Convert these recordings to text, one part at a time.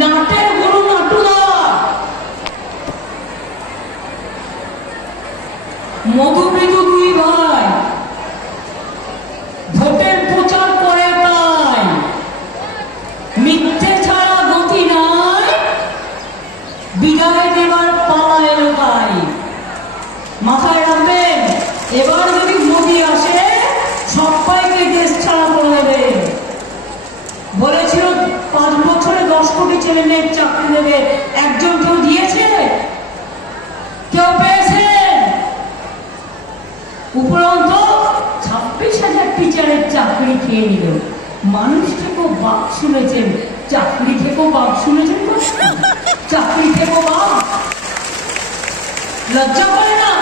নাটের গুরু নাটুদা, মধুমৃদু দুই ভাই, ভোটের প্রচার করে তাই, মিথ্যে ছাড়া গতি নাই, বিদায় দেবার পালা এলো তাই। মাথায় রাখবেন, এবার যদি মোদি আসে সবাইকে দেশ ছাড়া করে দেবে। বলেছিল 5 বছরে 10 কোটি ছেলে মেয়ের চাকরি দেবে, একজন কেউ দিয়েছে? কেউ পেয়েছেন? উপরন্ত 26,000 টিচারের চাকরি খেয়ে নিল। মানুষ থেকেও বাপ শুনেছেন, চাকরি থেকেও বাপ শুনেছেন, চাকরি থেকেও বাপ। লজ্জা করে না?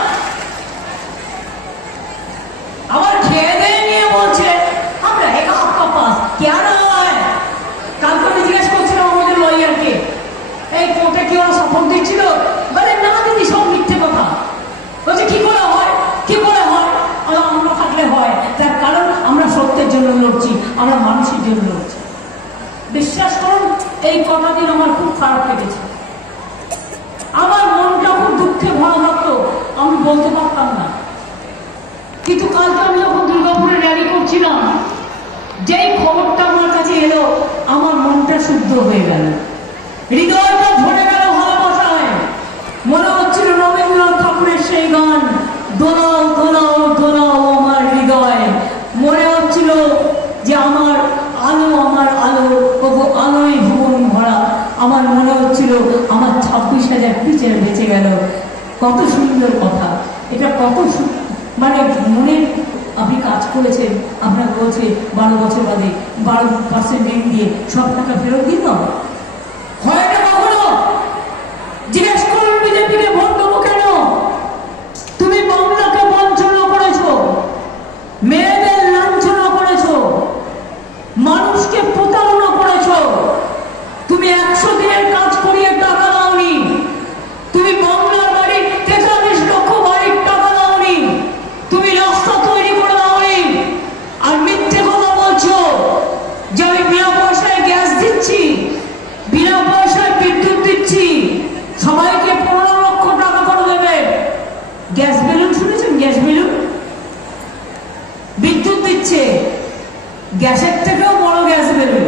আবার খেয়ে দিয়ে নিয়ে বলছে আমরা একা আপকা পাস কেন হয়। কালকে আমি জিজ্ঞেস করছিলাম আমাদের লয়ারকে, এই কোর্টে কি ওরা শপথ দিচ্ছিল? বলে না দিদি, সব মিথ্যে কথা। বলছে কি করে হয়, কি করে হয়? আমরা থাকলে হয়, তার কারণ আমরা সত্যের জন্য লড়ছি, আমরা মানুষের জন্য লড়ছি। বিশ্বাস করুন, এই কথা দিন আমার খুব খারাপ লেগেছে। আমার মনটা খুব দুঃখে ভরা থাকতো, আমি বলতে পারতাম না। কিন্তু কালকে আমি যখন দুর্গাপুরে র্যালি করছিলাম, যেই খবরটা আমার কাছে এলো, আমার মনটা শুদ্ধ হয়ে গেল, হৃদয়টা ভরে গেল ভালোবাসায়। মনে হচ্ছিল রবীন্দ্রনাথ ঠাকুরের সেই গান, দোলাও দোলাও দোলাও আমার হৃদয়। মনে হচ্ছিল যে আমার আলো, আমার আলো, ওগো আলোয় ভুবন ভরা। আমার মনে হচ্ছিল আমার 26,000 টিচার বেঁচে গেল। কত সুন্দর কথা এটা, কত মানে মনে আপনি কাজ করেছেন, আপনার বলছে 12 বছর বাদে 12% ঋণ দিয়ে সব টাকা ফেরত দিন। হয় না কখনো? জিজ্ঞেস করুন বিজেপিকে ভোট দেবো কেন? তুমি বাংলাকে বঞ্চনা করেছো, মেয়েদের লাঞ্ছনা করেছো, মানুষকে প্রতারণা করেছো। তুমি 100 দিনের কাজ করিয়ে টাকা দাওনি। তুমি বাংলার বাড়ি 43 লক্ষ বাড়ির টাকা দাওনি। তুমি রাস্তা তৈরি করে দাওনি। আর মিথ্যে কথা বলছো যে আমি বিনা পয়সায় গ্যাস দিচ্ছি, বিনা পয়সায় বিদ্যুৎ দিচ্ছি, সবাইকে 15 লক্ষ টাকা করে দেবে। গ্যাস বেলুন শুনেছেন? গ্যাস বেলুন বিদ্যুৎ দিচ্ছে, গ্যাসের থেকেও বড় গ্যাস বেলুন।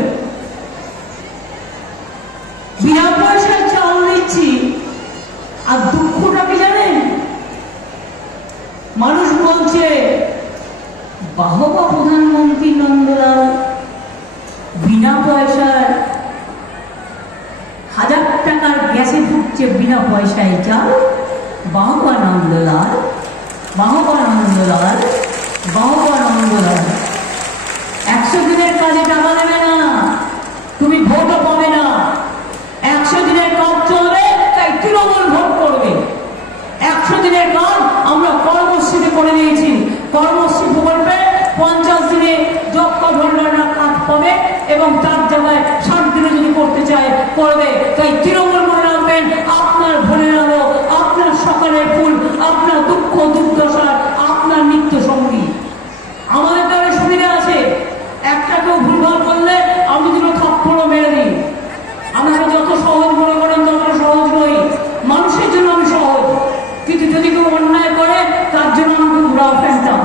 বিনা পয়সায় চাল দিচ্ছি। আর দুঃখটা কি জানেন? মানুষ বলছে বাহবা প্রধানমন্ত্রী নন্দলাল, বিনা পয়সায় 1000 টাকার গ্যাসে ঢুকছে বিনা পয়সায় চাল। বাহবা নন্দলাল, বাহবা নন্দলাল, বাহবা নন্দলাল। 100 দিনের কাজে টাকা দেবে না, তুমি ভোটও পাবে না। 100 দিনের কাজ চলবে, তাই তৃণমূল ভোট করবে। 100 দিনের কাজ আমরা কর্মসূচিতে করে দিয়েছি। কর্মসূচি প্রকল্পে 50 দিনে জব কার্ড হোল্ডাররা কাজ পাবে এবং তার জায়গায় 60 দিনে যদি করতে চায় করবে। তাই তৃণমূল মনে রাখবেন, আপনার ভোরের আলো, আপনার সকালের ফুল, আপনার দুঃখ দুর্দশার আপনার নিত্য সঙ্গী। আমাদের দ্বারা সুবিধা আছে, একটা কেউ ভুলভাল করলে আমি দুটো থাপ্পড়ও মেরে দিই। আমাকে যত সহজ মনে করেন তত সহজ নই। মানুষের জন্য আমি সহজ, কিন্তু যদি কেউ অন্যায় করে তার জন্য আমি খুব রাফ অ্যান্ড টাফ।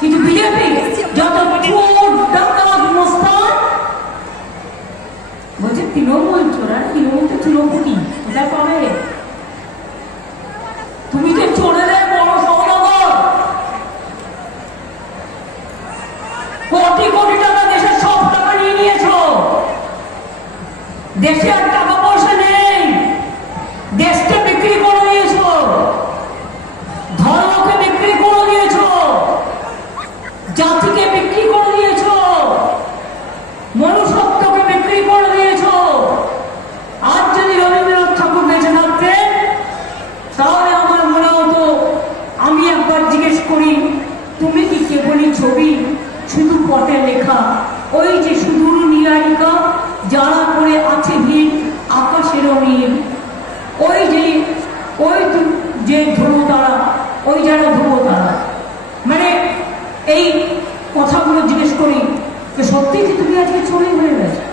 কিন্তু বিজেপি যত ডাকাত মোস্তান বলছে তৃণমূল চোরা, তৃণমূল তো তৃণমূলই, কোথায় পাবে? তুমি তো চোরেদের বড় সহযোগী। কোটি কোটি টাকা দেশের সব টাকা নিয়ে নিয়েছো। দেশে আর টাকা পয়সা নেই, দেশকে বিক্রি করে দিয়েছো, ধর্মকে বিক্রি করে দিয়েছো, জাতিকে বিক্রি করে দিয়েছো, মনুষ্যত্বকে বিক্রি করে দিয়েছো। আজ যদি রবীন্দ্রনাথ ঠাকুর বেঁচে থাকতেন তাহলে আমার মনে হতো, আমি একবার জিজ্ঞেস করি তুমি কি কেবলই ছবি, শুধু পটে লেখা? ওই যে সুদূর নীলারিকা যারা করে আছে ভিড় আকাশেরও নীল, ওই যে ধ্রুব তারা, ওই যারা ধ্রুব তারা। মানে এই কথাগুলো জিজ্ঞেস করি যে সত্যি কি তুমি আজকে চোরই হয়ে গেছো?